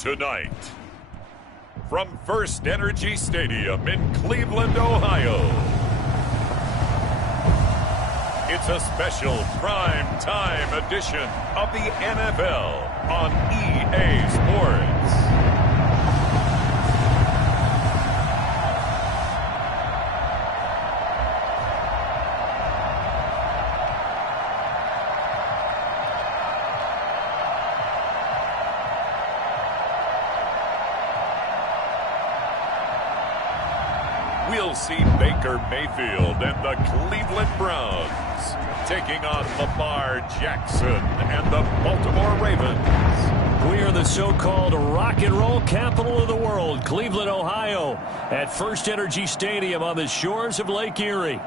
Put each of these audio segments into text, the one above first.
Tonight, from First Energy Stadium in Cleveland, Ohio, it's a special prime time edition of the NFL on EA Sports. We'll see Baker Mayfield and the Cleveland Browns taking on Lamar Jackson and the Baltimore Ravens. We are the so-called rock and roll capital of the world, Cleveland, Ohio, at First Energy Stadium on the shores of Lake Erie.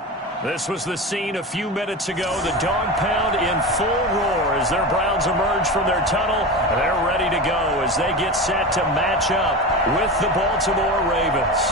This was the scene a few minutes ago. The dog pound in full roar as their Browns emerge from their tunnel. They're ready to go as they get set to match up with the Baltimore Ravens.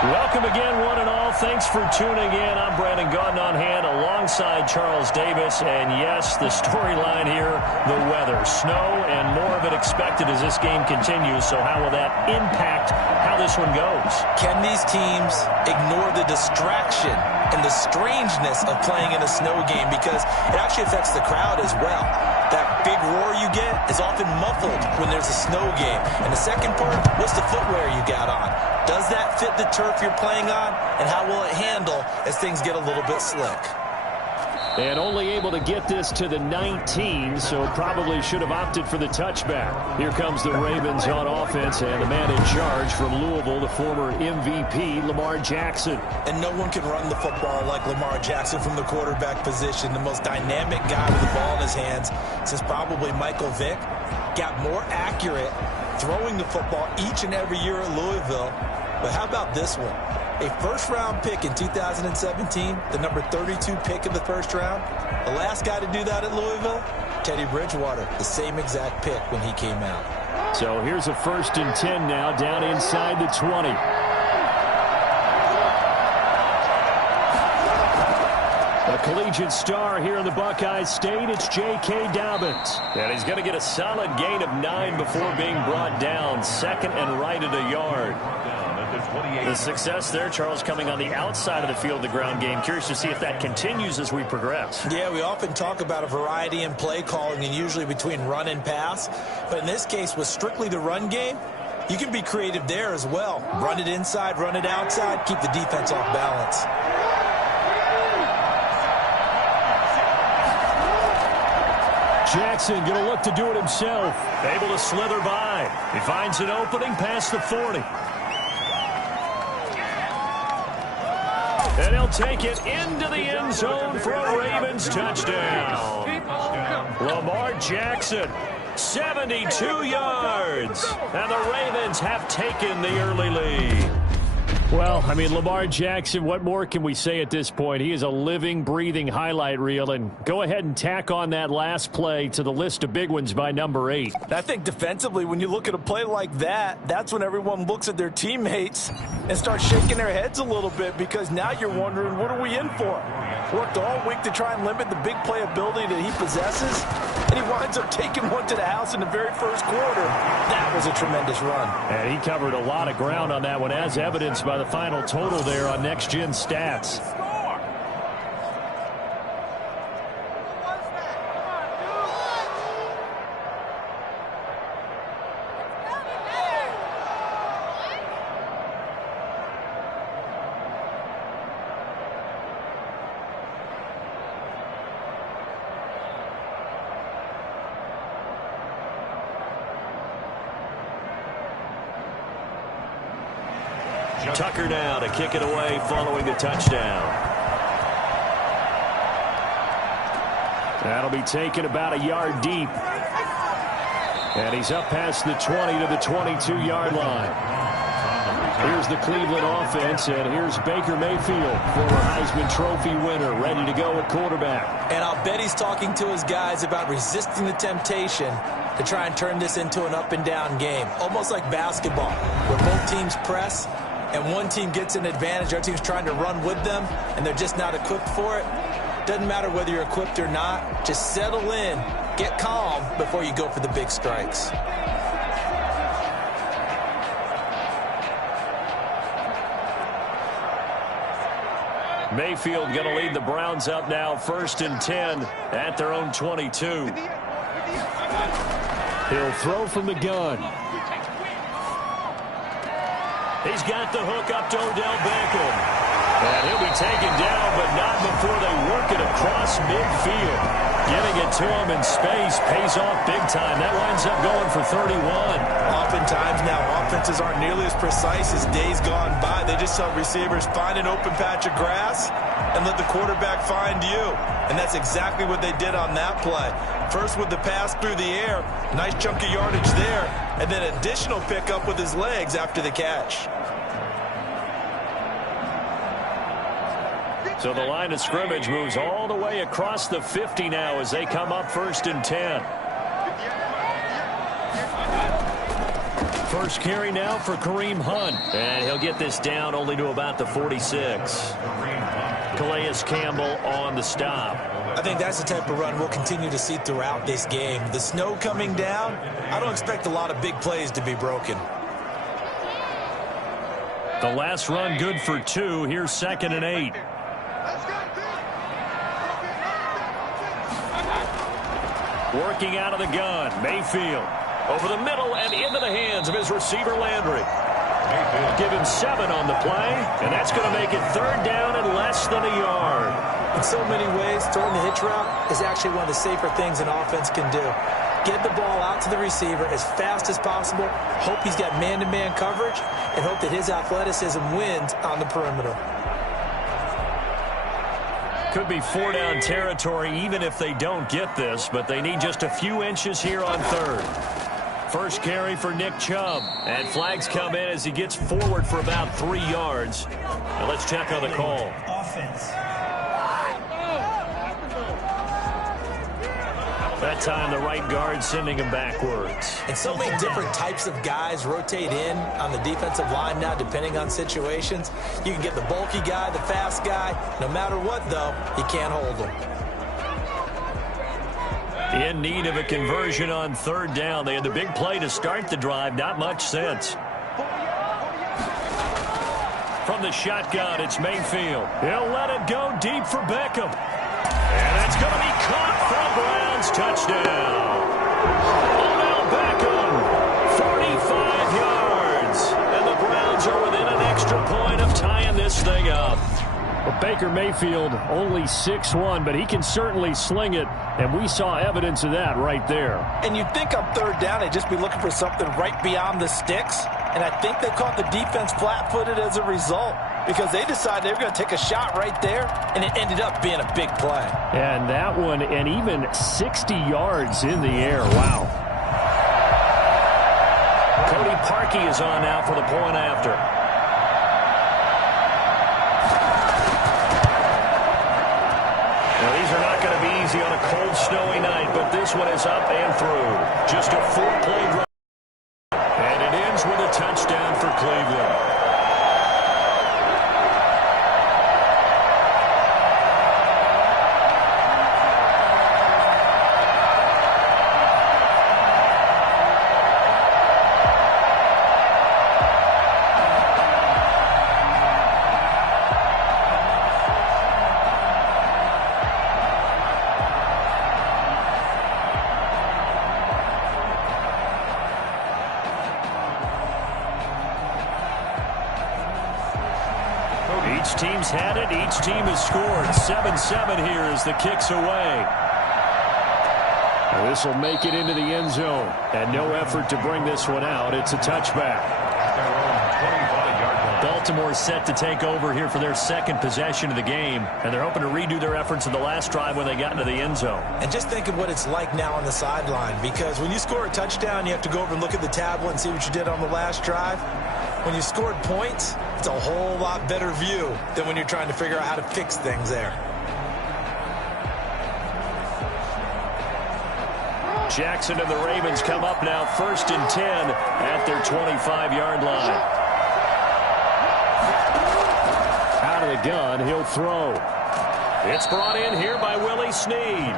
Welcome again, one and all. Thanks for tuning in. I'm Brandon Gaudin on hand alongside Charles Davis. And yes, the storyline here, the weather. Snow and more of it expected as this game continues. So how will that impact how this one goes? Can these teams ignore the distraction and the strangeness of playing in a snow game? Because it actually affects the crowd as well. That big roar you get is often muffled when there's a snow game. And the second part, what's the footwear you got on? Does that fit the turf you're playing on? And how will it handle as things get a little bit slick? And only able to get this to the 19, so probably should have opted for the touchback. Here comes the Ravens on offense, and the man in charge from Louisville, the former MVP, Lamar Jackson. And no one can run the football like Lamar Jackson from the quarterback position. The most dynamic guy with the ball in his hands since probably Michael Vick. Got more accurate throwing the football each and every year at Louisville. But how about this one? A first-round pick in 2017, the number 32 pick in the first round. The last guy to do that at Louisville, Teddy Bridgewater, the same exact pick when he came out. So here's a 1st and 10 now, down inside the 20. A collegiate star here in the Buckeye State, it's J.K. Dobbins. And he's going to get a solid gain of 9 before being brought down. Second and right at a yard. The success there, Charles, coming on the outside of the field, the ground game. Curious to see if that continues as we progress. Yeah, we often talk about a variety in play calling and usually between run and pass. But in this case, with strictly the run game, you can be creative there as well. Run it inside, run it outside, keep the defense off balance. Jackson going to look to do it himself. Able to slither by. He finds an opening past the 40. And he'll take it into the end zone for a Ravens touchdown. Lamar Jackson, 72 yards. And the Ravens have taken the early lead. Well, I mean, Lamar Jackson, what more can we say at this point? He is a living, breathing highlight reel. And go ahead and tack on that last play to the list of big ones by number 8. I think defensively, when you look at a play like that, that's when everyone looks at their teammates and starts shaking their heads a little bit, because now you're wondering, what are we in for? Worked all week to try and limit the big playability that he possesses, and he winds up taking one to the house in the very first quarter. That was a tremendous run. And he covered a lot of ground on that one, as evidenced by the final total there on Next Gen Stats. Tucker now to kick it away following the touchdown. That'll be taken about a yard deep. And he's up past the 20 to the 22-yard line. Here's the Cleveland offense, and here's Baker Mayfield, former Heisman Trophy winner, ready to go at quarterback. And I'll bet he's talking to his guys about resisting the temptation to try and turn this into an up-and-down game, almost like basketball, where both teams press, and one team gets an advantage, our team's trying to run with them, and they're just not equipped for it. Doesn't matter whether you're equipped or not. Just settle in, Get calm before you go for the big strikes. Mayfield going to lead the Browns up now, 1st and 10 at their own 22. He'll throw from the gun. He's got the hook up to Odell Beckham. And he'll be taken down, but not before they work it across midfield. Getting it to him in space pays off big time. That winds up going for 31. Oftentimes now, offenses aren't nearly as precise as days gone by. They just tell receivers, find an open patch of grass and let the quarterback find you. And that's exactly what they did on that play. First with the pass through the air, nice chunk of yardage there, and then additional pickup with his legs after the catch. So the line of scrimmage moves all the way across the 50 now as they come up 1st and 10. First carry now for Kareem Hunt. And he'll get this down only to about the 46. Calais Campbell on the stop. I think that's the type of run we'll continue to see throughout this game. The snow coming down, I don't expect a lot of big plays to be broken. The last run good for 2. Here's 2nd and 8. Working out of the gun, Mayfield. Over the middle and into the hands of his receiver, Landry. Give him 7 on the play, and that's going to make it 3rd down and less than a yard. In so many ways, throwing the hitch route is actually one of the safer things an offense can do. Get the ball out to the receiver as fast as possible, hope he's got man-to-man coverage, and hope that his athleticism wins on the perimeter. Could be 4-down territory even if they don't get this, but they need just a few inches here on 3rd. First carry for Nick Chubb, and flags come in as he gets forward for about 3 yards. Now let's check on the call. Offense. That time the right guard sending him backwards. And so many different types of guys rotate in on the defensive line now depending on situations. You can get the bulky guy, the fast guy. No matter what, though, he can't hold him. In need of a conversion on 3rd down. They had the big play to start the drive. Not much sense. From the shotgun, it's Mayfield. He'll let it go deep for Beckham. And that's going to be caught for a Browns touchdown. Odell Beckham, 45 yards. And the Browns are within an extra point of tying this thing up. Well, Baker Mayfield only 6'1", but he can certainly sling it, and we saw evidence of that right there. And you'd think on 3rd down they'd just be looking for something right beyond the sticks, and I think they caught the defense flat-footed as a result because they decided they were going to take a shot right there, and it ended up being a big play. And that one, and even 60 yards in the air. Wow. Cody Parkey is on now for the point after. Now, these are not going to be easy on a cold, snowy night, but this one is up and through. Just a 4-play drive. And it ends with a touchdown for Cleveland. Each team's had it. Each team has scored. 7-7 here as the kick's away. This will make it into the end zone. And no effort to bring this one out. It's a touchback. Baltimore set to take over here for their 2nd possession of the game. And they're hoping to redo their efforts in the last drive when they got into the end zone. And just think of what it's like now on the sideline. Because when you score a touchdown, you have to go over and look at the tablet and see what you did on the last drive. When you scored points, it's a whole lot better view than when you're trying to figure out how to fix things there. Jackson and the Ravens come up now 1st and 10 at their 25-yard line. Out of the gun, he'll throw. It's brought in here by Willie Snead.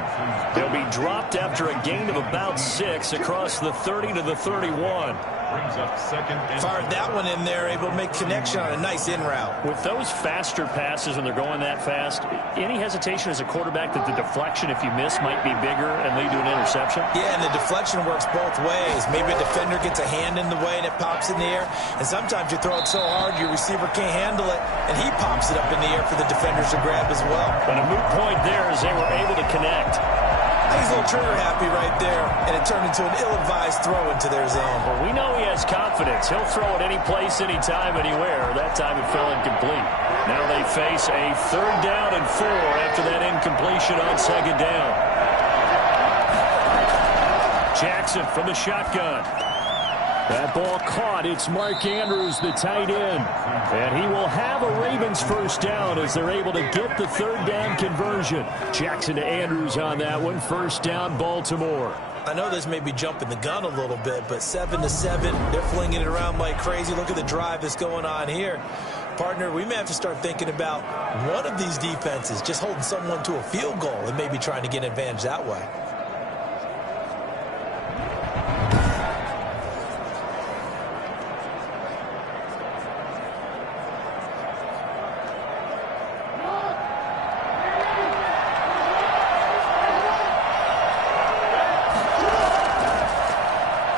He'll be dropped after a gain of about 6 across the 30 to the 31. Brings up second. Fired that one in there, able to make connection on a nice in route. With those faster passes when they're going that fast, any hesitation as a quarterback that the deflection, if you miss, might be bigger and lead to an interception? Yeah, and the deflection works both ways. Maybe a defender gets a hand in the way and it pops in the air. And sometimes you throw it so hard your receiver can't handle it, and he pops it up in the air for the defenders to grab as well. But a moot point there as they were able to connect. He's a little trigger happy right there, and it turned into an ill-advised throw into their zone. Well, we know he has confidence. He'll throw it any place, anytime, anywhere. That time it fell incomplete. Now they face a 3rd down and 4 after that incompletion on 2nd down. Jackson from the shotgun. That ball caught. It's Mark Andrews, the tight end. And he will have a Ravens 1st down as they're able to get the 3rd down conversion. Jackson to Andrews on that one. 1st down, Baltimore. I know this may be jumping the gun a little bit, but 7-7, they're flinging it around like crazy. Look at the drive that's going on here. Partner, we may have to start thinking about one of these defenses just holding someone to a field goal and maybe trying to get an advantage that way.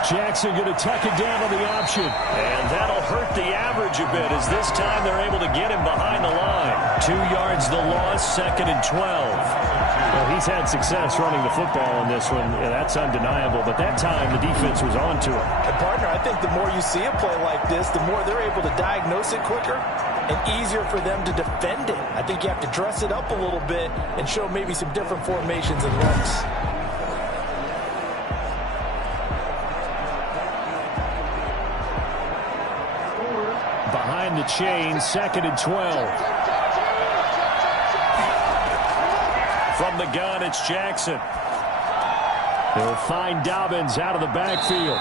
Jackson going to tuck it down on the option. And that'll hurt the average a bit as this time they're able to get him behind the line. 2 yards the loss, 2nd and 12. Well, he's had success running the football in this one. Yeah, that's undeniable. But that time the defense was on to him. And partner, I think the more you see a play like this, the more they're able to diagnose it quicker and easier for them to defend it. I think you have to dress it up a little bit and show maybe some different formations and looks. Behind the chain, 2nd and 12. From the gun, it's Jackson. They'll find Dobbins out of the backfield.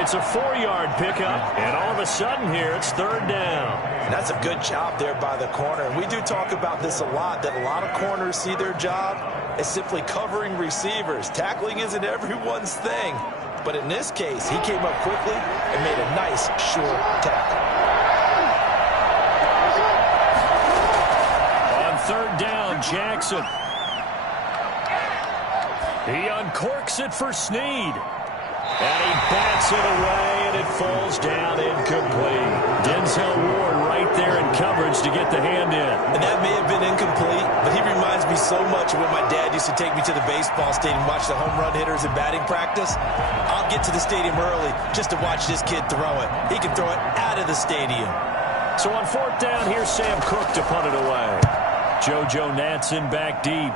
It's a 4-yard pickup, and all of a sudden here, it's 3rd down. And that's a good job there by the corner. And we do talk about this a lot, that a lot of corners see their job as simply covering receivers. Tackling isn't everyone's thing. But in this case, he came up quickly and made a nice, short tackle. On 3rd down, Jackson. He uncorks it for Snead. And he bats it away, and it falls down incomplete. Denzel Ward right there in coverage to get the hand in. And that may have been incomplete, but he reminds me so much of when my dad used to take me to the baseball stadium and watch the home run hitters in batting practice. I'll get to the stadium early just to watch this kid throw it. He can throw it out of the stadium. So on 4th down, here's Sam Cook to punt it away. JoJo Natson back deep.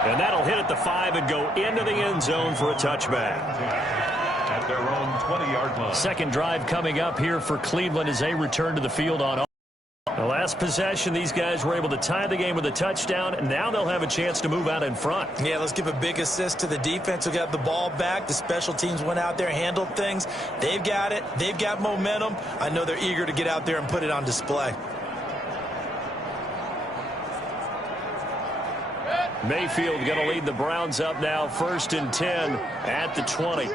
And that'll hit at the 5 and go into the end zone for a touchback. At their own 20-yard line. 2nd drive coming up here for Cleveland as they return to the field on the last possession. These guys were able to tie the game with a touchdown, and now they'll have a chance to move out in front. Yeah, let's give a big assist to the defense who got the ball back. The special teams went out there, handled things. They've got it. They've got momentum. I know they're eager to get out there and put it on display. Mayfield going to lead the Browns up now, 1st and 10 at the 20.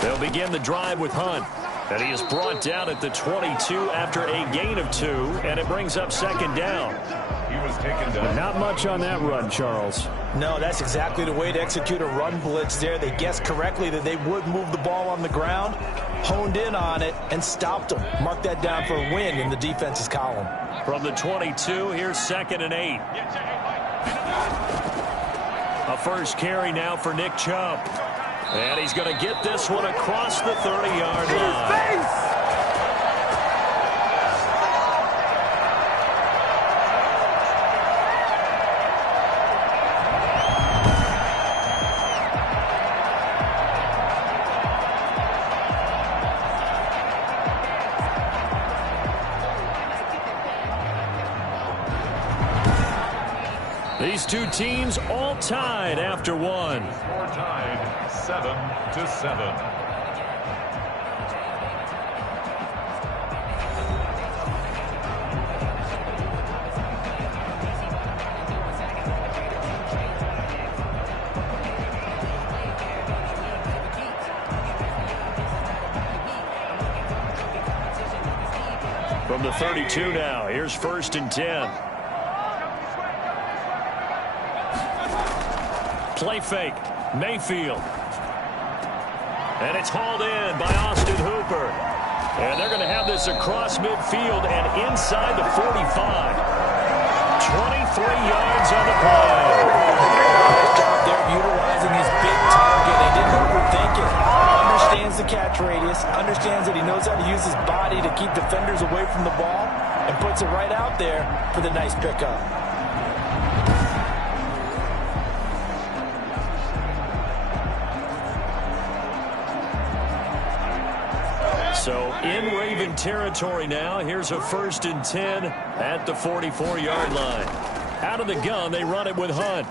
They'll begin the drive with Hunt. And he is brought down at the 22 after a gain of 2, and it brings up 2nd down. He was taken down. Not much on that run, Charles. No, that's exactly the way to execute a run blitz there. They guessed correctly that they would move the ball on the ground, honed in on it, and stopped them. Mark that down for a win in the defense's column. From the 22, here's 2nd and 8. A first carry now for Nick Chubb. And he's going to get this one across the 30-yard line. These two teams all tied after one. Score tied 7-7. From the 32 now, here's 1st and 10. Play fake, Mayfield. And it's hauled in by Austin Hooper. And they're going to have this across midfield and inside the 45. 23 yards on the play. Nice job there utilizing his big target. He didn't overthink it. Understands the catch radius. Understands that he knows how to use his body to keep defenders away from the ball. And puts it right out there for the nice pickup. So in Raven territory now. Here's a 1st and 10 at the 44-yard line. Out of the gun, they run it with Hunt.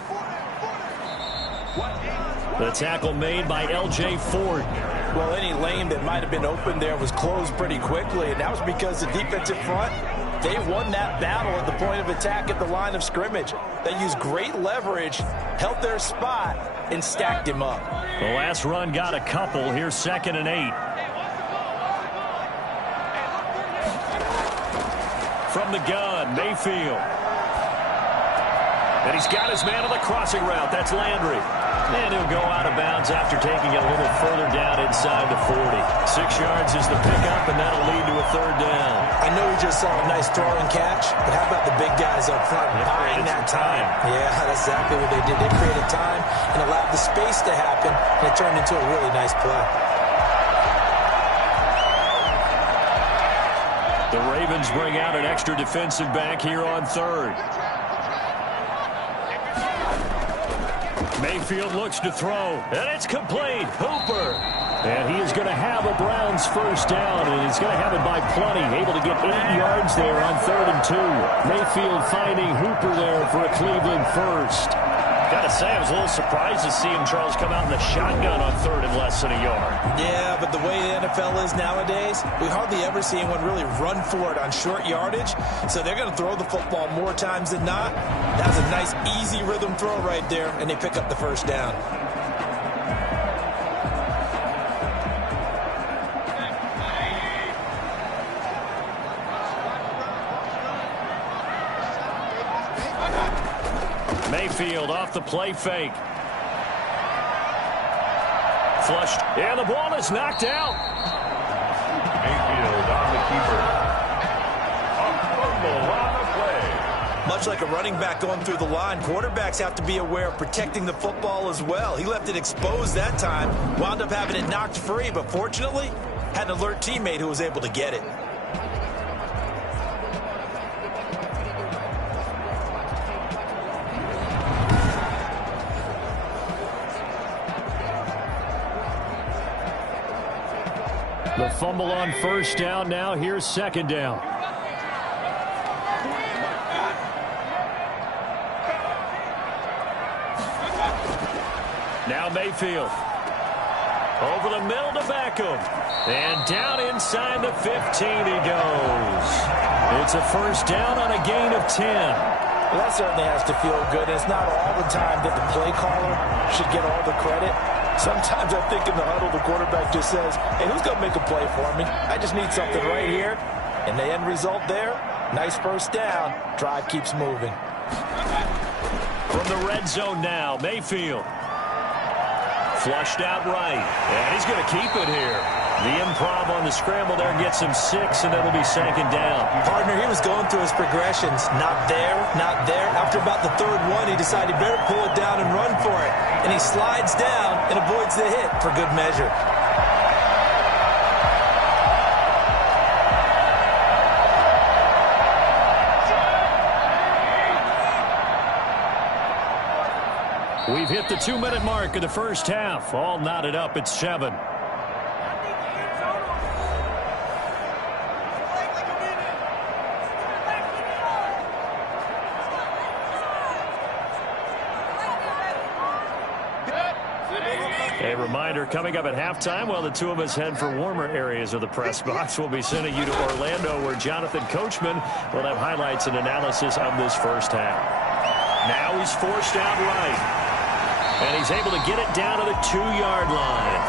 The tackle made by L.J. Ford. Well, any lane that might have been open there was closed pretty quickly, and that was because the defensive front, they won that battle at the point of attack at the line of scrimmage. They used great leverage, held their spot, and stacked him up. The last run got a couple. Here's 2nd and 8. From the gun, Mayfield. And he's got his man on the crossing route. That's Landry. And he'll go out of bounds after taking it a little further down inside the 40. 6 yards is the pickup, and that'll lead to a 3rd down. I know we just saw a nice throw and catch, but how about the big guys up front buying that time? Yeah, that's exactly what they did. They created time and allowed the space to happen, and it turned into a really nice play. The Ravens bring out an extra defensive back here on 3rd. Mayfield looks to throw, and it's complete. Hooper. And he is going to have a Browns 1st down, and he's going to have it by plenty. Able to get 8 yards there on 3rd and 2. Mayfield finding Hooper there for a Cleveland 1st. Got to say, I was a little surprised to see him, Charles, come out in the shotgun on 3rd and less than a yard. Yeah, but the way the NFL is nowadays, we hardly ever see anyone really run for it on short yardage. So they're going to throw the football more times than not. That was a nice, easy rhythm throw right there, and they pick up the 1st down. Mayfield off the play fake. Flushed, and the ball is knocked out. Mayfield on the keeper. A fumble on the play. Much like a running back going through the line, quarterbacks have to be aware of protecting the football as well. He left it exposed that time, wound up having it knocked free, but fortunately, had an alert teammate who was able to get it. The fumble on 1st down. Now here's 2nd down. Now Mayfield. Over the middle to Beckham. And down inside the 15 he goes. It's a 1st down on a gain of 10. Well, that certainly has to feel good. It's not all the time that the play caller should get all the credit. Sometimes I think in the huddle, the quarterback just says, hey, who's going to make a play for me? I just need something right here. And the end result there, nice 1st down. Drive keeps moving. From the red zone now, Mayfield. Flushed out right. And he's going to keep it here. The improv on the scramble there gets him 6, and that'll be 2nd down. Partner, he was going through his progressions. Not there, not there. After about the 3rd one, he decided he better pull it down and run for it. And he slides down and avoids the hit for good measure. We've hit the 2-minute mark of the 1st half. All knotted up at 7. A reminder, coming up at halftime, while the two of us head for warmer areas of the press box, we'll be sending you to Orlando, where Jonathan Coachman will have highlights and analysis of this 1st half. Now he's forced out right. And he's able to get it down to the 2-yard line.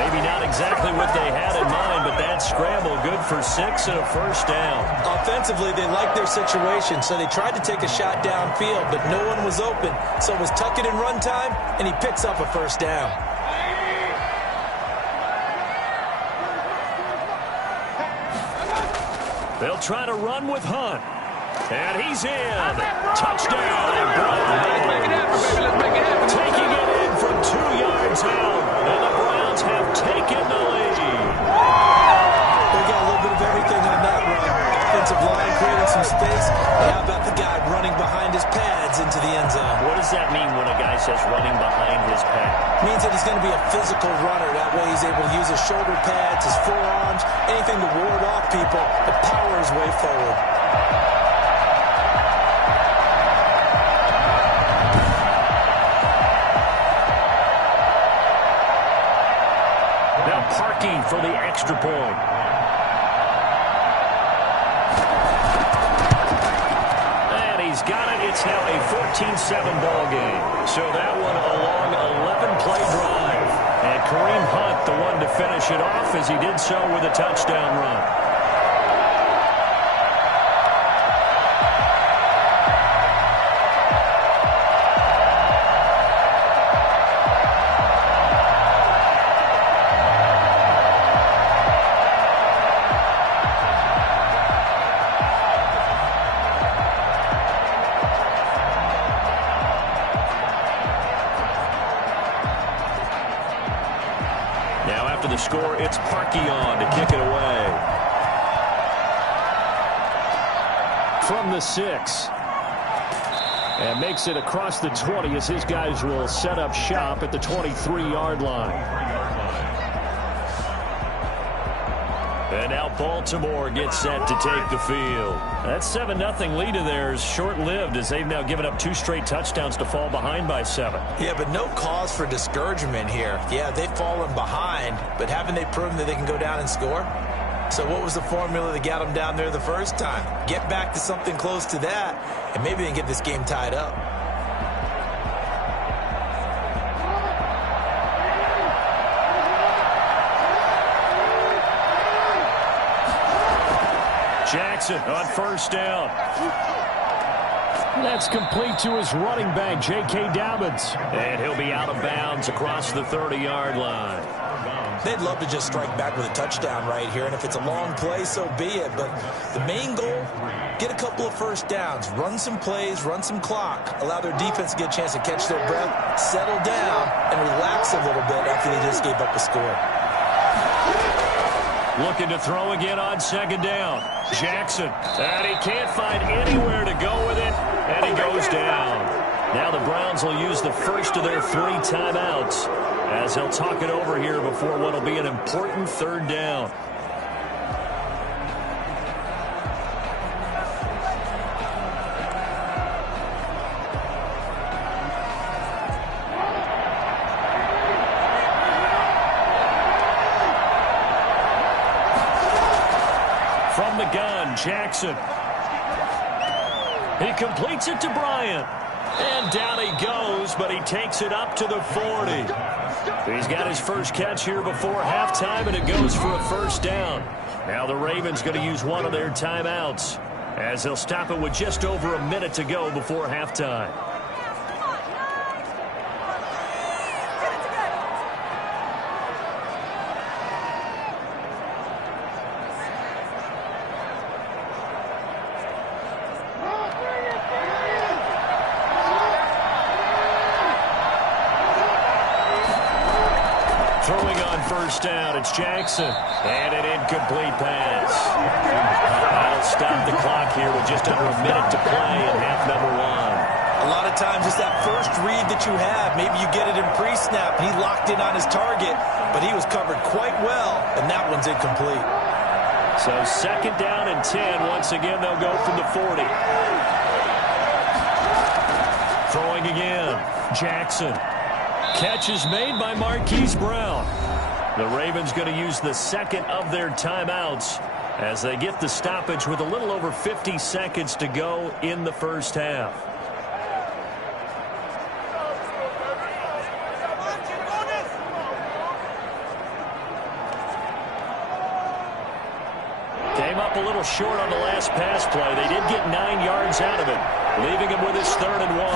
Maybe not exactly what they had in mind, but that scramble good for 6 and a first down. Offensively, they liked their situation, so they tried to take a shot downfield, but no one was open. So it was tuck it in run time, and he picks up a first down. They'll try to run with Hunt. And he's in. Touchdown. Taking it in from 2 yards out. And the Browns have taken the lead. They got a little bit of everything on that run. Offensive line creating some space. And how about the guy running behind his pads into the end zone? What does that mean when a guy says running behind his pad? It means that he's going to be a physical runner. That way he's able to use his shoulder pads, his forearms, anything to ward off people, but power his way forward. Now parking for the extra point. He's got it. It's now a 14-7 ball game. So that one a long 11-play drive. And Kareem Hunt, the one to finish it off, as he did so with a touchdown run. The score, it's Parkey on to kick it away. From the 6. And makes it across the 20 as his guys will set up shop at the 23-yard line. And now Baltimore gets set to take the field. That 7-0 lead of theirs short-lived as they've now given up 2 straight touchdowns to fall behind by 7. Yeah, but no cause for discouragement here. Yeah, they've fallen behind, but haven't they proven that they can go down and score? So what was the formula that got them down there the first time? Get back to something close to that, and maybe they can get this game tied up. Jackson on first down. That's complete to his running back, J.K. Dobbins. And he'll be out of bounds across the 30-yard line. They'd love to just strike back with a touchdown right here, and if it's a long play, so be it. But the main goal, get a couple of first downs, run some plays, run some clock, allow their defense to get a chance to catch their breath, settle down, and relax a little bit after they just gave up a score. Looking to throw again on second down. Jackson, and he can't find anywhere to go with it, and he goes down. Now the Browns will use the first of their 3 timeouts as they'll talk it over here before what will be an important third down. From the gun, Jackson. He completes it to Bryant. And down he goes, but he takes it up to the 40. He's got his first catch here before halftime, and it goes for a first down. Now the Ravens going to use one of their timeouts as they'll stop it with just over a minute to go before halftime. First down, it's Jackson, and an incomplete pass. That'll stop the clock here with just under a minute to play in half number 1. A lot of times it's that first read that you have. Maybe you get it in pre-snap, and he locked in on his target, but he was covered quite well, and that one's incomplete. So second down and 10. Once again, they'll go from the 40. Throwing again, Jackson. Catch is made by Marquise Brown. The Ravens going to use the second of their timeouts as they get the stoppage with a little over 50 seconds to go in the first half. up a little short on the last pass play. They did get 9 yards out of it, leaving him with his 3rd and 1.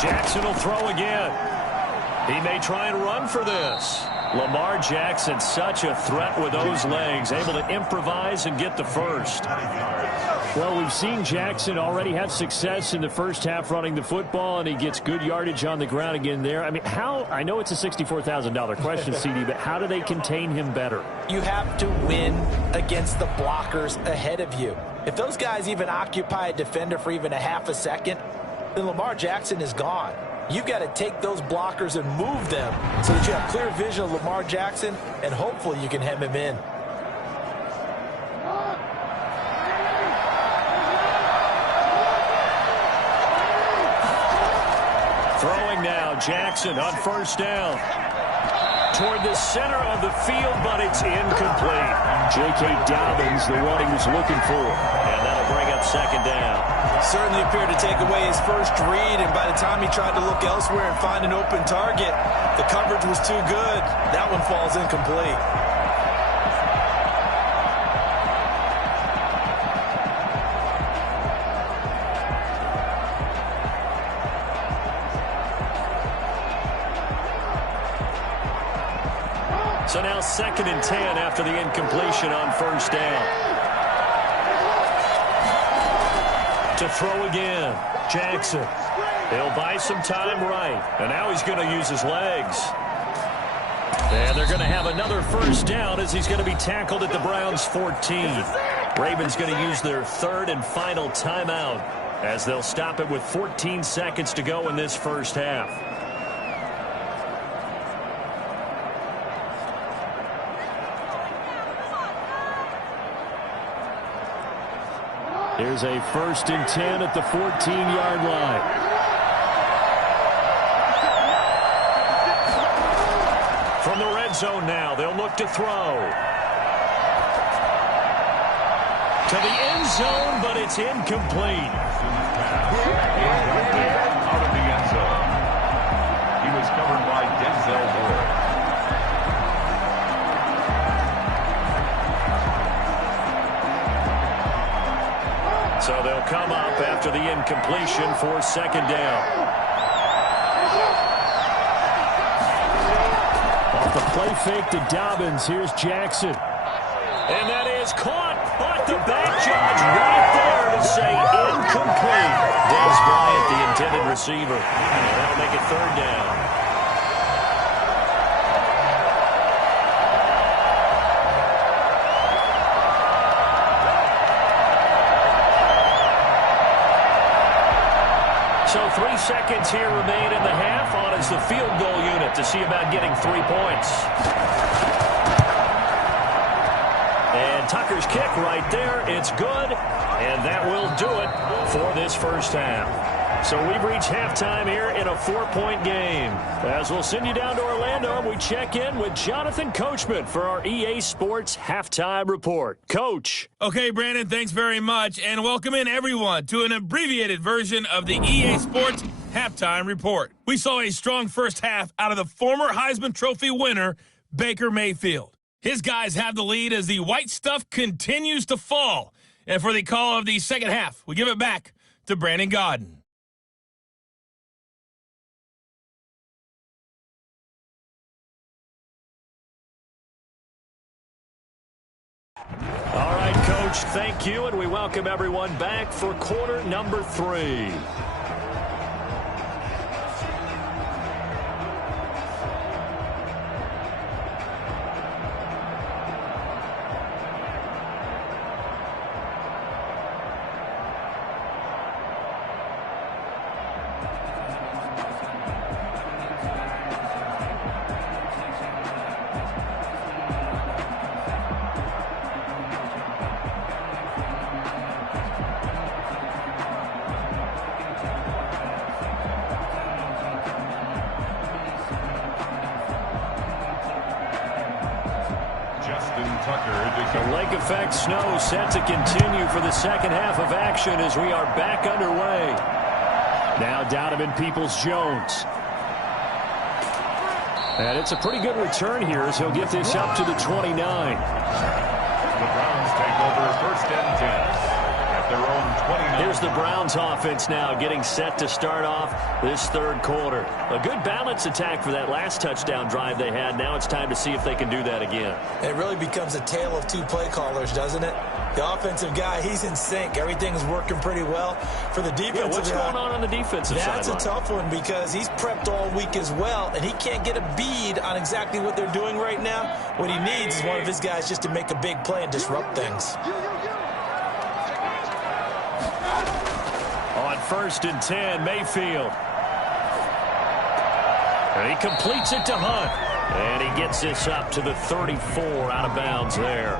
Jackson will throw again. He may try and run for this. Lamar Jackson, such a threat with those legs, able to improvise and get the first. Well, we've seen Jackson already have success in the first half running the football, and he gets good yardage on the ground again there. I mean, I know it's a $64,000 question, CD, but how do they contain him better? You have to win against the blockers ahead of you. If those guys even occupy a defender for even a half a second, then Lamar Jackson is gone. You've got to take those blockers and move them so that you have clear vision of Lamar Jackson, and hopefully you can hem him in. Throwing now, Jackson on 1st down. Toward the center of the field, but it's incomplete. J.K. Dobbins, the one he was looking for. And that'll bring up 2nd down. Certainly appeared to take away his first read, and by the time he tried to look elsewhere and find an open target, the coverage was too good. That one falls incomplete. So now 2nd and 10 after the incompletion on 1st down. To throw again, Jackson. He'll buy some time right, and now he's going to use his legs. And they're going to have another 1st down as he's going to be tackled at the Browns' 14. Ravens going to use their 3rd and final timeout as they'll stop it with 14 seconds to go in this first half. Here's a 1st and 10 at the 14-yard line. From the red zone now, they'll look to throw. To the end zone, but it's incomplete. Out of the end zone. He was covered by Denzel Ward. So they'll come up after the incompletion for 2nd down. Off the play fake to Dobbins, here's Jackson. And that is caught, but the back judge right there to say incomplete. Dez Bryant, the intended receiver. And that'll make it 3rd down. So 3 seconds here remain in the half. On is the field goal unit to see about getting 3 points. And Tucker's kick right there. It's good. And that will do it for this first half. So we've reached halftime here in a 4-point game. As we'll send you down to Orlando, we check in with Jonathan Coachman for our EA Sports Halftime Report. Coach. Okay, Brandon, thanks very much. And welcome in, everyone, to an abbreviated version of the EA Sports Halftime Report. We saw a strong first half out of the former Heisman Trophy winner, Baker Mayfield. His guys have the lead as the white stuff continues to fall. And for the call of the second half, we give it back to Brandon Gaudin. All right, Coach, thank you, and we welcome everyone back for quarter number 3. The lake effect snow set to continue for the second half of action as we are back underway. Now Donovan Peoples-Jones. And it's a pretty good return here as he'll get this up to the 29. The Browns take over 1st and 10 at their own 29. Here's the Browns offense now getting set to start off this third quarter. A good balance attack for that last touchdown drive they had. Now it's time to see if they can do that again. It really becomes a tale of two play callers, doesn't it? The offensive guy, he's in sync. Everything's working pretty well. For the defensive what's guy, going on the defensive side? That's a tough one because he's prepped all week as well, and he can't get a bead on exactly what they're doing right now. What he needs is one of his guys just to make a big play and disrupt things. On 1st and 10, Mayfield. And he completes it to Hunt. And he gets this up to the 34 out of bounds there.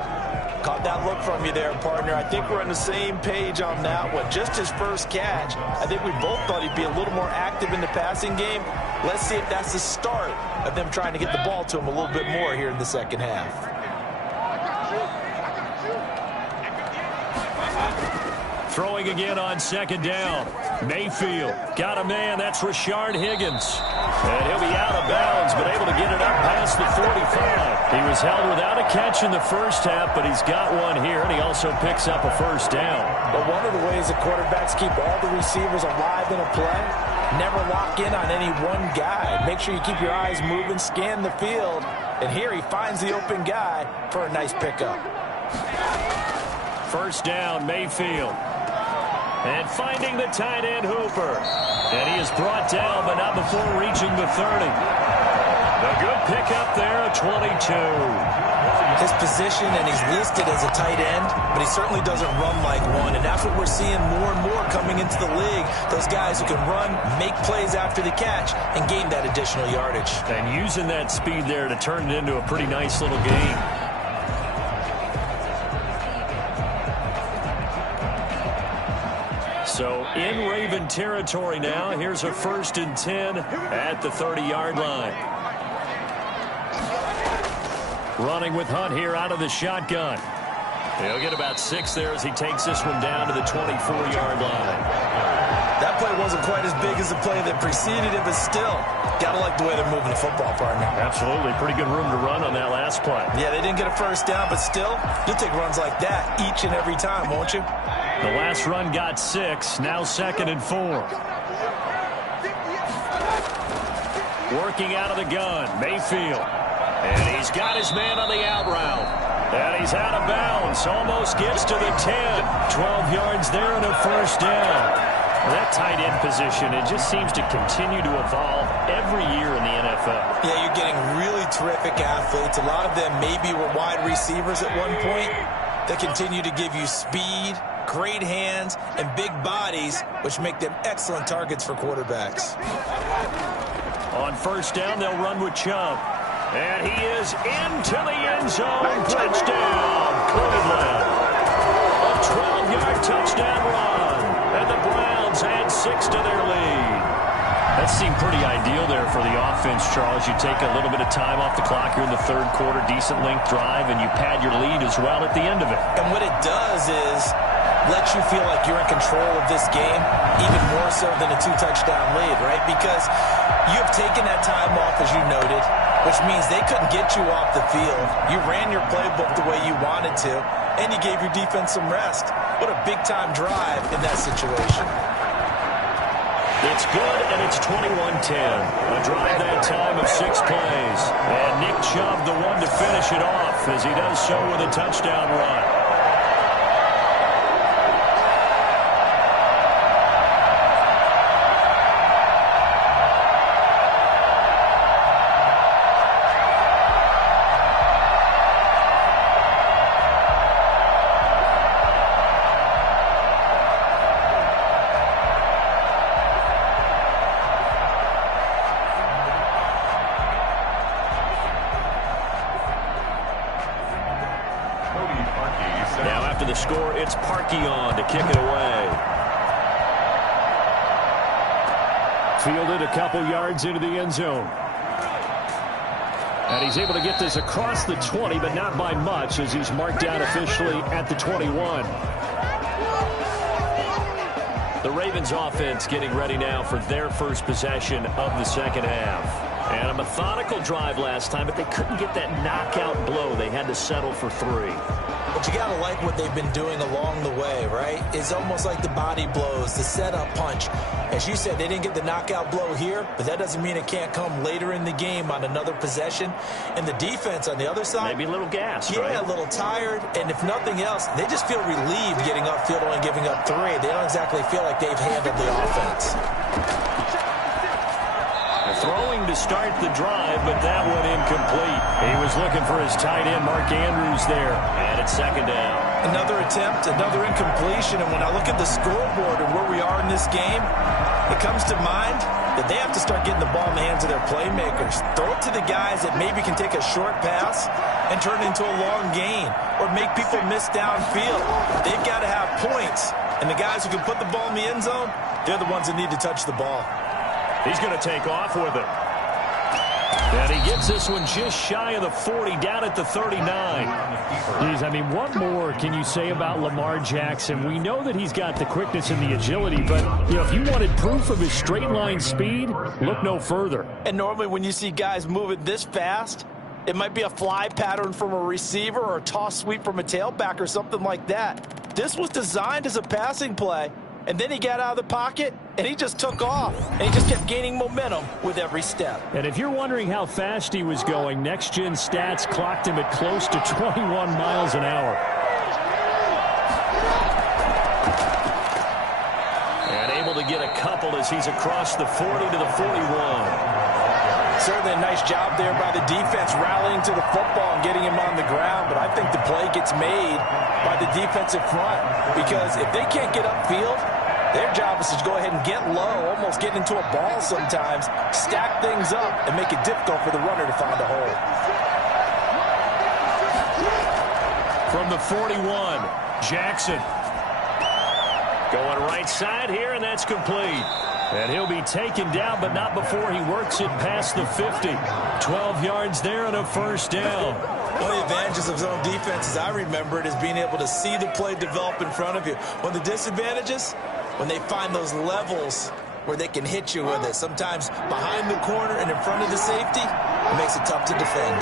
Caught that look from you there, partner. I think we're on the same page on that one. Just his first catch, I think we both thought he'd be a little more active in the passing game. Let's see if that's the start of them trying to get the ball to him a little bit more here in the second half. Throwing again on 2nd down. Mayfield got a man. That's Rashard Higgins. And he'll be out of bounds, but able to get it up past the 45. He was held without a catch in the first half, but he's got one here, and he also picks up a 1st down. But one of the ways that quarterbacks keep all the receivers alive in a play, never lock in on any one guy. Make sure you keep your eyes moving, scan the field, and here he finds the open guy for a nice pickup. 1st down, Mayfield. And finding the tight end, Hooper. And he is brought down, but not before reaching the 30. A good pickup there, a 22. His position, and he's listed as a tight end, but he certainly doesn't run like one, and that's what we're seeing more and more coming into the league. Those guys who can run, make plays after the catch, and gain that additional yardage. And using that speed there to turn it into a pretty nice little game. So in Raven territory now. Here's a 1st and 10 at the 30-yard line. Running with Hunt here out of the shotgun. He'll get about 6 there as he takes this one down to the 24-yard line. That play wasn't quite as big as the play that preceded it, but still, gotta like the way they're moving the football, partner. Absolutely. Pretty good room to run on that last play. Yeah, they didn't get a 1st down, but still, you'll take runs like that each and every time, won't you? The last run got 6. Now 2nd and 4. Working out of the gun, Mayfield. And he's got his man on the out route. And he's out of bounds. Almost gets to the 10. 12 yards there and a 1st down. That tight end position, it just seems to continue to evolve every year in the NFL. Yeah, you're getting really terrific athletes. A lot of them maybe were wide receivers at one point. They continue to give you speed, great hands, and big bodies, which make them excellent targets for quarterbacks. On 1st down, they'll run with Chubb. And he is into the end zone. Touchdown, Cleveland. A 12-yard touchdown run. And the Browns add 6 to their lead. That seemed pretty ideal there for the offense, Charles. You take a little bit of time off the clock here in the third quarter, decent length drive, and you pad your lead as well at the end of it. And what it does is let you feel like you're in control of this game, even more so than a 2-touchdown lead, right? Because you have taken that time off, as you noted, which means they couldn't get you off the field. You ran your playbook the way you wanted to, and you gave your defense some rest. What a big-time drive in that situation. It's good, and it's 21-10. A drive that time of 6 plays. And Nick Chubb, the one to finish it off, as he does so with a touchdown run. Now after the score, it's Parkey on to kick it away. Fielded a couple yards into the end zone. And he's able to get this across the 20, but not by much, as he's marked down officially at the 21. The Ravens offense getting ready now for their first possession of the second half. And a methodical drive last time, but they couldn't get that knockout blow. They had to settle for 3. But you got to like what they've been doing along the way, right? It's almost like the body blows, the setup punch. As you said, they didn't get the knockout blow here, but that doesn't mean it can't come later in the game on another possession. And the defense on the other side, maybe a little gassed, yeah, right? A little tired. And if nothing else, they just feel relieved getting upfield only giving up 3. They don't exactly feel like they've handled the offense. Throwing to start the drive, but that one incomplete. He was looking for his tight end, Mark Andrews, there. And it's 2nd down. Another attempt, another incompletion. And when I look at the scoreboard and where we are in this game, it comes to mind that they have to start getting the ball in the hands of their playmakers. Throw it to the guys that maybe can take a short pass and turn it into a long gain or make people miss downfield. They've got to have points. And the guys who can put the ball in the end zone, they're the ones that need to touch the ball. He's going to take off with it. And he gets this one just shy of the 40, down at the 39. Geez, I mean, what more can you say about Lamar Jackson? We know that he's got the quickness and the agility, but, you know, if you wanted proof of his straight-line speed, look no further. And normally when you see guys moving this fast, it might be a fly pattern from a receiver or a toss sweep from a tailback or something like that. This was designed as a passing play. And then he got out of the pocket, and he just took off. And he just kept gaining momentum with every step. And if you're wondering how fast he was going, next-gen stats clocked him at close to 21 miles an hour. And able to get a couple as he's across the 40 to the 41. Certainly a nice job there by the defense rallying to the football and getting him on the ground. But I think the play gets made by the defensive front. Because if they can't get upfield, their job is to go ahead and get low, almost get into a ball sometimes, stack things up, and make it difficult for the runner to find a hole. From the 41, Jackson. Going right side here, and that's complete. And he'll be taken down, but not before he works it past the 50. 12 yards there and a 1st down. One of the advantages of zone defense, as I remember it, is being able to see the play develop in front of you. One of the disadvantages, when they find those levels where they can hit you with it, sometimes behind the corner and in front of the safety, it makes it tough to defend.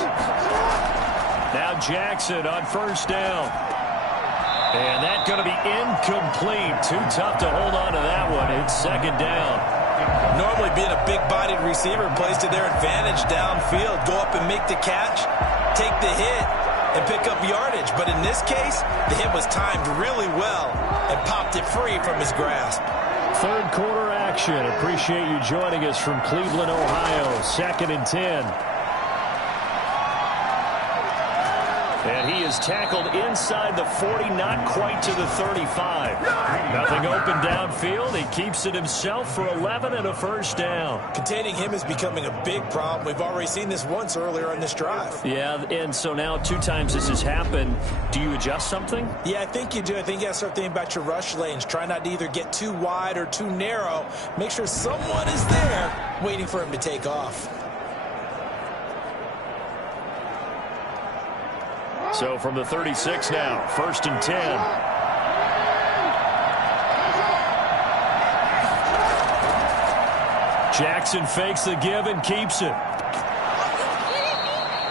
Now Jackson on 1st down. And that's going to be incomplete. Too tough to hold on to that one. It's 2nd down. Normally being a big-bodied receiver plays to their advantage downfield. Go up and make the catch, take the hit, and pick up yardage. But in this case, the hit was timed really well and popped it free from his grasp. 3rd quarter action. Appreciate you joining us from Cleveland, Ohio. 2nd and 10. And he is tackled inside the 40, not quite to the 35. Nothing open downfield. He keeps it himself for 11 and a 1st down. Containing him is becoming a big problem. We've already seen this once earlier in this drive. Yeah, and so now 2 times this has happened. Do you adjust something? Yeah, I think you do. I think you got to start thinking about your rush lanes. Try not to either get too wide or too narrow. Make sure someone is there waiting for him to take off. So from the 36 now, 1st and 10. Jackson fakes the give and keeps it.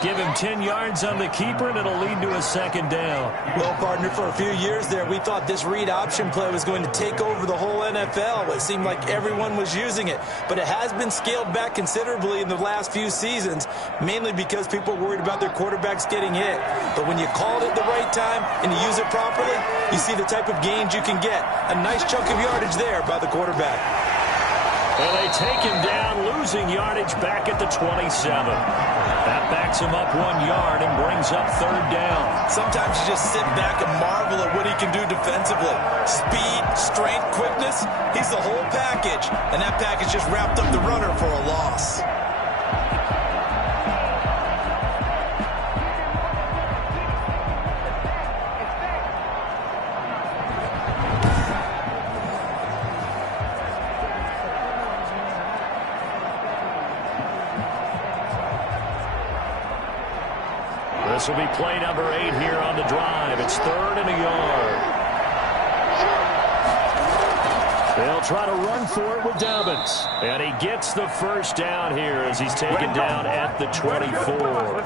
Give him 10 yards on the keeper, and it'll lead to a 2nd down. Well, partner, for a few years there, we thought this read option play was going to take over the whole NFL. It seemed like everyone was using it. But it has been scaled back considerably in the last few seasons, mainly because people are worried about their quarterbacks getting hit. But when you call it at the right time and you use it properly, you see the type of gains you can get. A nice chunk of yardage there by the quarterback. And they take him down, losing yardage back at the 27. That backs him up 1 yard and brings up 3rd down. Sometimes you just sit back and marvel at what he can do defensively. Speed, strength, quickness, he's the whole package. And that package just wrapped up the runner for a loss. This will be play number 8 here on the drive. It's 3rd and a yard. They'll They'll try to run for it with Dobbins. And he gets the first down here as he's taken down at the 24.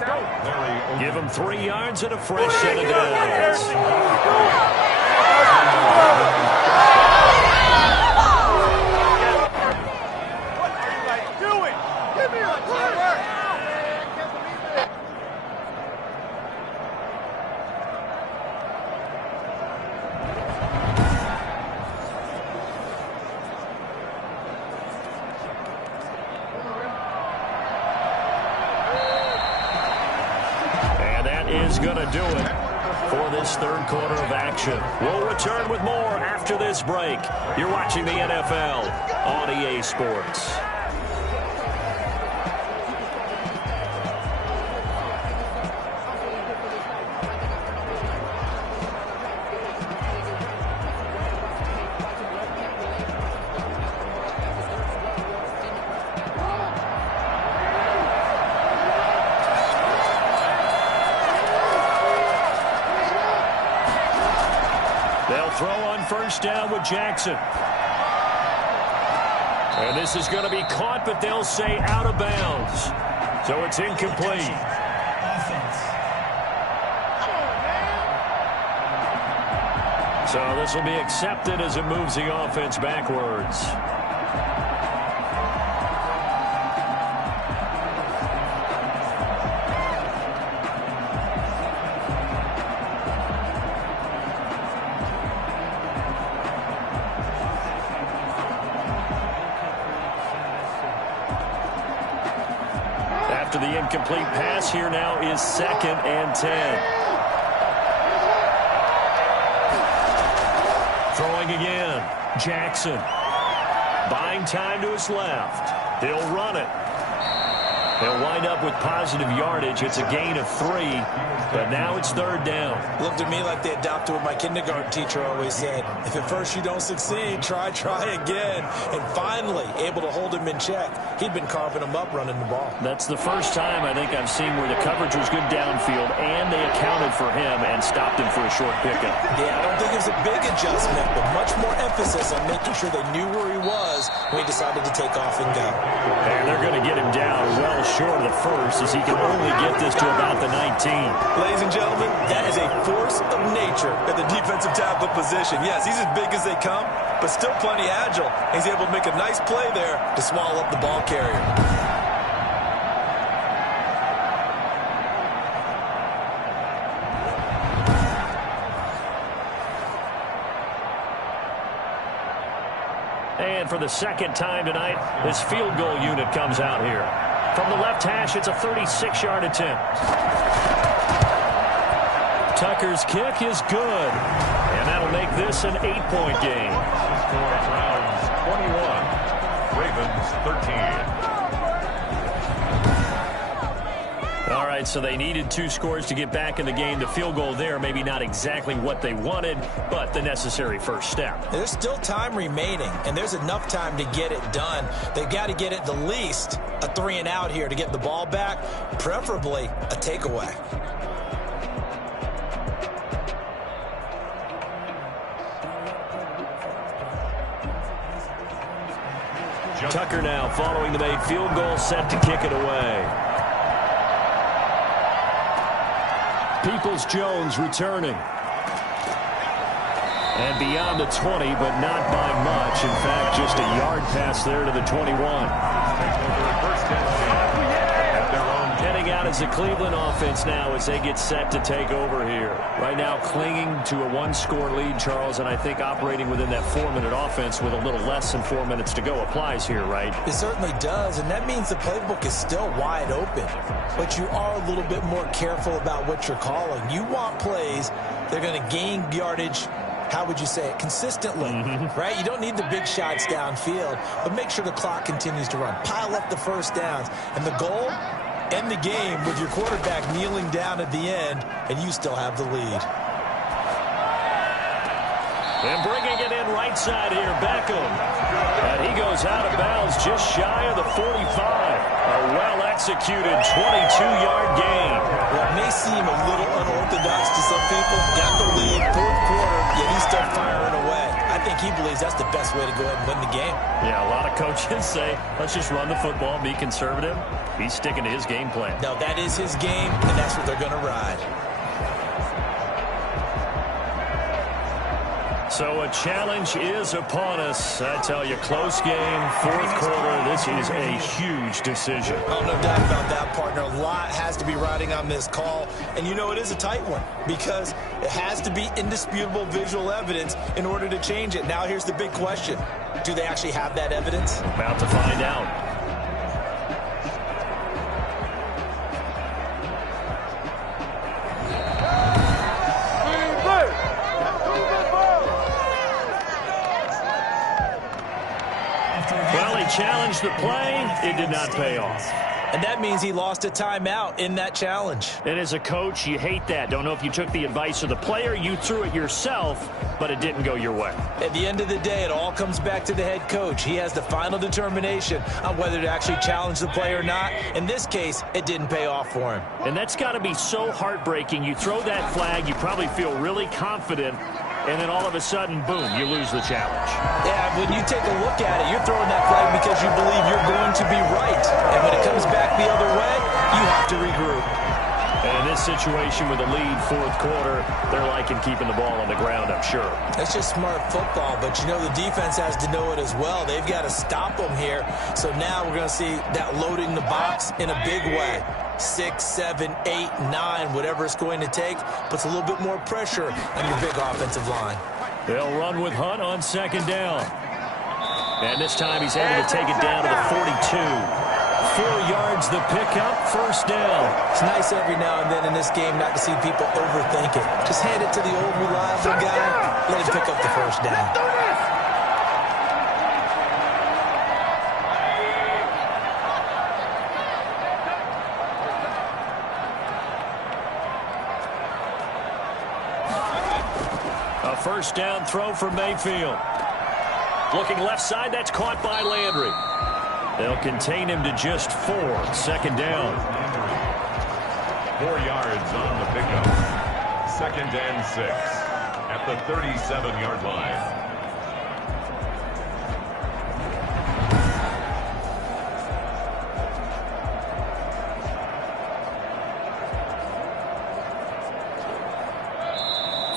Give him 3 yards and a fresh set of downs. Is going to do it for this third quarter of action. We'll return with more after this break. You're watching the NFL on EA Sports. Throw on first down with Jackson. And this is going to be caught, but they'll say out of bounds. So it's incomplete. So this will be accepted as it moves the offense backwards. The incomplete pass here now is 2nd and 10. Throwing again. Jackson. Buying time to his left. He'll run it. They'll wind up with positive yardage. It's a gain of 3, but now it's 3rd down. Looked at me like they adopted what my kindergarten teacher always said. If at first you don't succeed, try again. And finally, able to hold him in check. He'd been carving him up running the ball. That's the first time I think I've seen where the coverage was good downfield, and they accounted for him and stopped him for a short pickup. Yeah, I don't think it was a big adjustment, but much more emphasis on making sure they knew where he was when he decided to take off and go. And they're going to get him down well short of the first, as he can only get this to about the 19. Ladies and gentlemen, that is a force of nature at the defensive tackle position. Yes, he's as big as they come, but still plenty agile. He's able to make a nice play there to swallow up the ball carrier. And for the second time tonight, this field goal unit comes out here. From the left hash, it's a 36-yard attempt. Tucker's kick is good. And that'll make this an 8-point game. Browns 21, Ravens 13. All right, so they needed 2 scores to get back in the game. The field goal there, maybe not exactly what they wanted, but the necessary first step. There's still time remaining, and there's enough time to get it done. They've got to get at the least a 3-and-out here to get the ball back, preferably a takeaway. Tucker now following the made field goal, set to kick it away. Peoples-Jones returning. And beyond the 20, but not by much. In fact, just a yard pass there to the 21. Heading out as the Cleveland offense now as they get set to take over here. Right now clinging to a 1-score lead, Charles, and I think operating within that 4-minute offense with a little less than 4 minutes to go applies here, right? It certainly does, and that means the playbook is still wide open. But you are a little bit more careful about what you're calling. You want plays that are going to gain yardage, how would you say it, consistently, right? You don't need the big shots downfield, but make sure the clock continues to run. Pile up the first downs. And the goal, end the game with your quarterback kneeling down at the end, and you still have the lead. And bringing it in right side here, Beckham. And he goes out of bounds just shy of the 45. A well-executed 22-yard gain. Well, it may seem a little unorthodox to some people. Got the lead, 4th quarter, yet he's still firing away. I think he believes that's the best way to go ahead and win the game. Yeah, a lot of coaches say, let's just run the football, be conservative. He's sticking to his game plan. No, that is his game, and that's what they're going to ride. So a challenge is upon us. I tell you, close game, fourth quarter. This is a huge decision. Oh, no doubt about that, partner. A lot has to be riding on this call. And you know it is a tight one because it has to be indisputable visual evidence in order to change it. Now here's the big question. Do they actually have that evidence? About to find out. Well, he challenged the play. It did not pay off. And that means he lost a timeout in that challenge. And as a coach, you hate that. Don't know if you took the advice of the player. You threw it yourself, but it didn't go your way. At the end of the day, it all comes back to the head coach. He has the final determination on whether to actually challenge the play or not. In this case, it didn't pay off for him. And that's got to be so heartbreaking. You throw that flag, you probably feel really confident, and then all of a sudden, boom, you lose the challenge. Yeah, when you take a look at it, you're throwing that flag because you believe you're going to be right. And when it comes back the other way, you have to regroup. And in this situation with a lead fourth quarter, they're liking keeping the ball on the ground, I'm sure. That's just smart football, but you know the defense has to know it as well. They've got to stop them here. So now we're going to see that loading the box in a big way. 6, 7, 8, 9, whatever it's going to take, puts a little bit more pressure on your big offensive line. They'll run with Hunt on second down. And this time he's able to take it down to the 42. 4 yards the pickup, first down. It's nice every now and then in this game not to see people overthink it. Just hand it to the old reliable guy, let him pick up the first down. First down throw for Mayfield. Looking left side, that's caught by Landry. They'll contain him to just 4. Second down. 4 yards on the pickup. 2nd and 6 at the 37-yard line.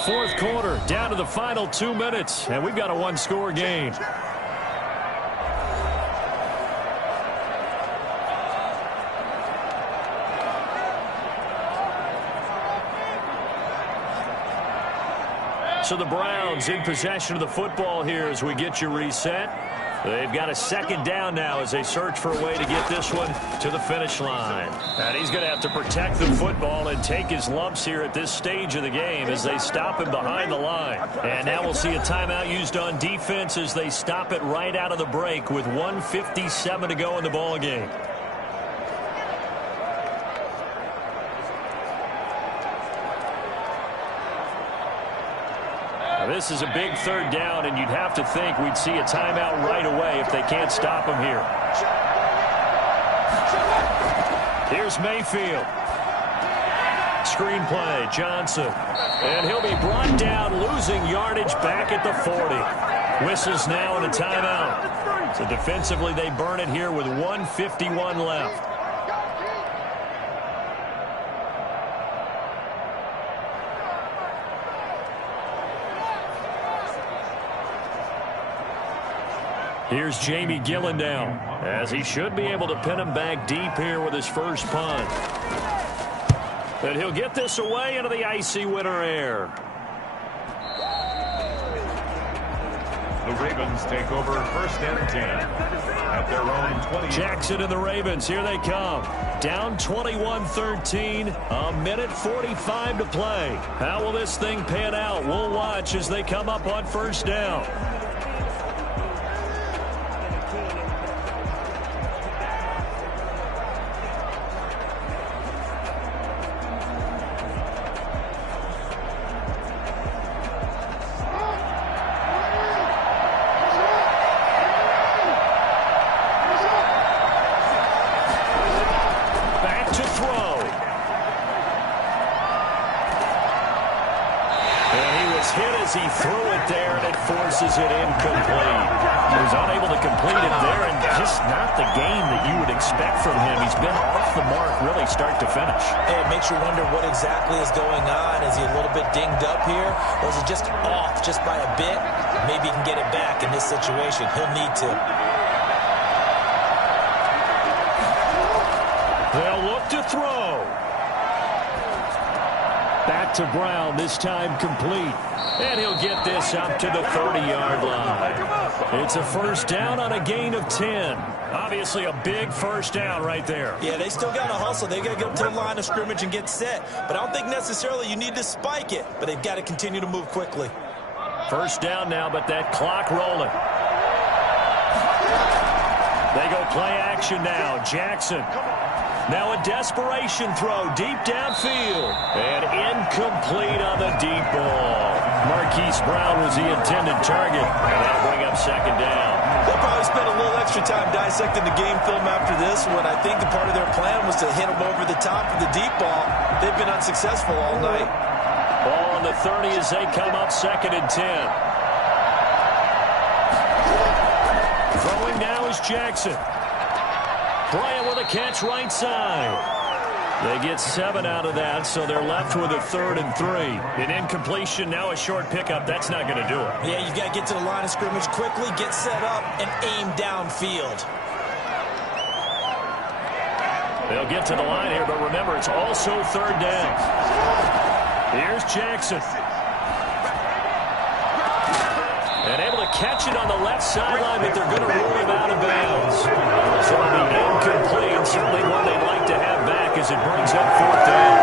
Fourth quarter, down to the final 2 minutes, and we've got a one-score game. So the Browns in possession of the football here as we get you reset. They've got a second down now as they search for a way to get this one to the finish line. And he's going to have to protect the football and take his lumps here at this stage of the game as they stop him behind the line. And now we'll see a timeout used on defense as they stop it right out of the break with 1:57 to go in the ball game. This is a big third down, and you'd have to think we'd see a timeout right away if they can't stop him here. Here's Mayfield. Screen play, Johnson. And he'll be brought down, losing yardage back at the 40. Whistles now and a timeout. So defensively, they burn it here with 1:51 left. Here's Jamie Gillen now, as he should be able to pin him back deep here with his first punt. And he'll get this away into the icy winter air. The Ravens take over 1st and 10 at their own 20. Jackson and the Ravens, here they come. Down 21-13, a minute 45 to play. How will this thing pan out? We'll watch as they come up on first down. Hit as he threw it there, and it forces it incomplete. He was unable to complete it there, and just not the game that you would expect from him. He's been off the mark really start to finish. Hey, it makes you wonder what exactly is going on. Is he a little bit dinged up here, or is it just off just by a bit? Maybe he can get it back in this situation. He'll need to. They'll look to throw. Back to Brown, this time complete. And he'll get this up to the 30-yard line. It's a first down on a gain of 10. Obviously a big first down right there. Yeah, they still got to hustle. They got to get up to the line of scrimmage and get set. But I don't think necessarily you need to spike it. But they've got to continue to move quickly. First down now, but that clock rolling. They go play action now. Jackson. Now a desperation throw deep downfield. And incomplete on the deep ball. Marquise Brown was the intended target. And that'll bring up second down. They'll probably spend a little extra time dissecting the game film after this one. I think the part of their plan was to hit them over the top of the deep ball. They've been unsuccessful all night. Ball on the 30 as they come up second and 10. Throwing now is Jackson. Bryant with a catch right side. They get 7 out of that, so they're left with a 3rd and 3. An incompletion, now a short pickup. That's not going to do it. Yeah, you've got to get to the line of scrimmage quickly, get set up, and aim downfield. They'll get to the line here, but remember, it's also 3rd down. Here's Jackson. And able to catch it on the left sideline, but they're going to rule him out of bounds. So it'll be incomplete. Certainly one they'd like to have back as it brings up 4th down.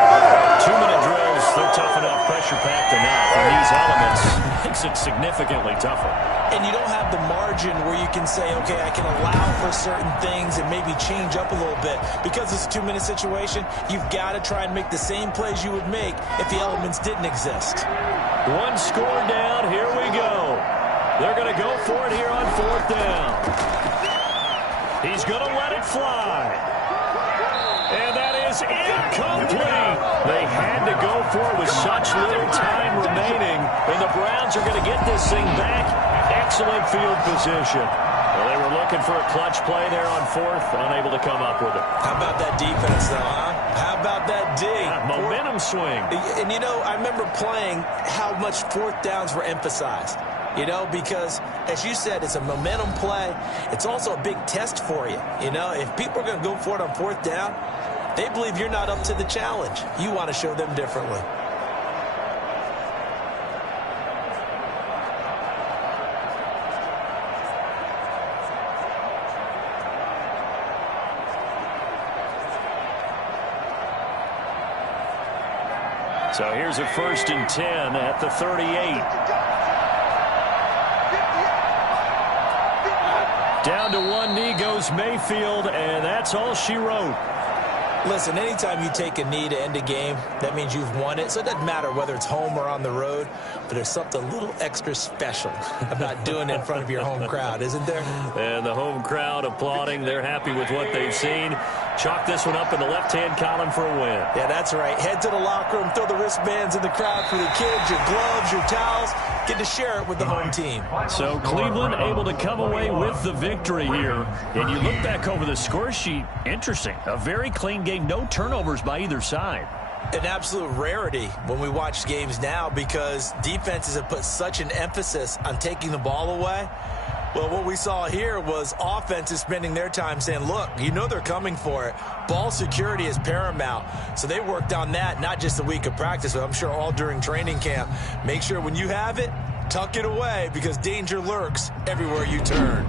2-minute drills, they're tough enough, pressure-packed enough. And these elements makes it significantly tougher. And you don't have the margin where you can say, okay, I can allow for certain things and maybe change up a little bit. Because it's a 2-minute situation, you've got to try and make the same plays you would make if the elements didn't exist. One score down, here we go. They're going to go for it here on 4th down. He's going to let it fly. And that is incomplete. They had to go for it with such little time remaining. And the Browns are going to get this thing back. Excellent field position. Well, they were looking for a clutch play there on 4th, unable to come up with it. How about that defense, though, huh? How about that D? Momentum swing. And, you know, I remember playing how much 4th downs were emphasized. You know, because, as you said, it's a momentum play. It's also a big test for you. You know, if people are going to go for it on 4th down, they believe you're not up to the challenge. You want to show them differently. So here's a 1st and 10 at the 38. Down to one knee goes Mayfield, and that's all she wrote. Listen, anytime you take a knee to end a game, that means you've won it. So it doesn't matter whether it's home or on the road, but there's something a little extra special about doing it in front of your home crowd, isn't there? And the home crowd applauding. They're happy with what they've seen. Chalk this one up in the left-hand column for a win. Yeah, that's right. Head to the locker room, throw the wristbands in the crowd for the kids, your gloves, your towels. Get to share it with the home team. So Cleveland able to come away with the victory here. And you look back over the score sheet, interesting. A very clean game, no turnovers by either side. An absolute rarity when we watch games now because defenses have put such an emphasis on taking the ball away. Well, what we saw here was offenses spending their time saying, look, you know they're coming for it. Ball security is paramount. So they worked on that, not just a week of practice, but I'm sure all during training camp. Make sure when you have it, tuck it away because danger lurks everywhere you turn.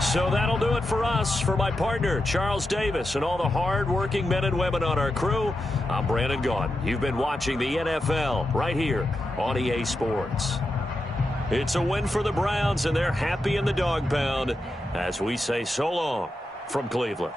So that'll do it for us. For my partner, Charles Davis, and all the hard-working men and women on our crew, I'm Brandon Gaudin. You've been watching the NFL right here on EA Sports. It's a win for the Browns, and they're happy in the dog pound as we say so long from Cleveland.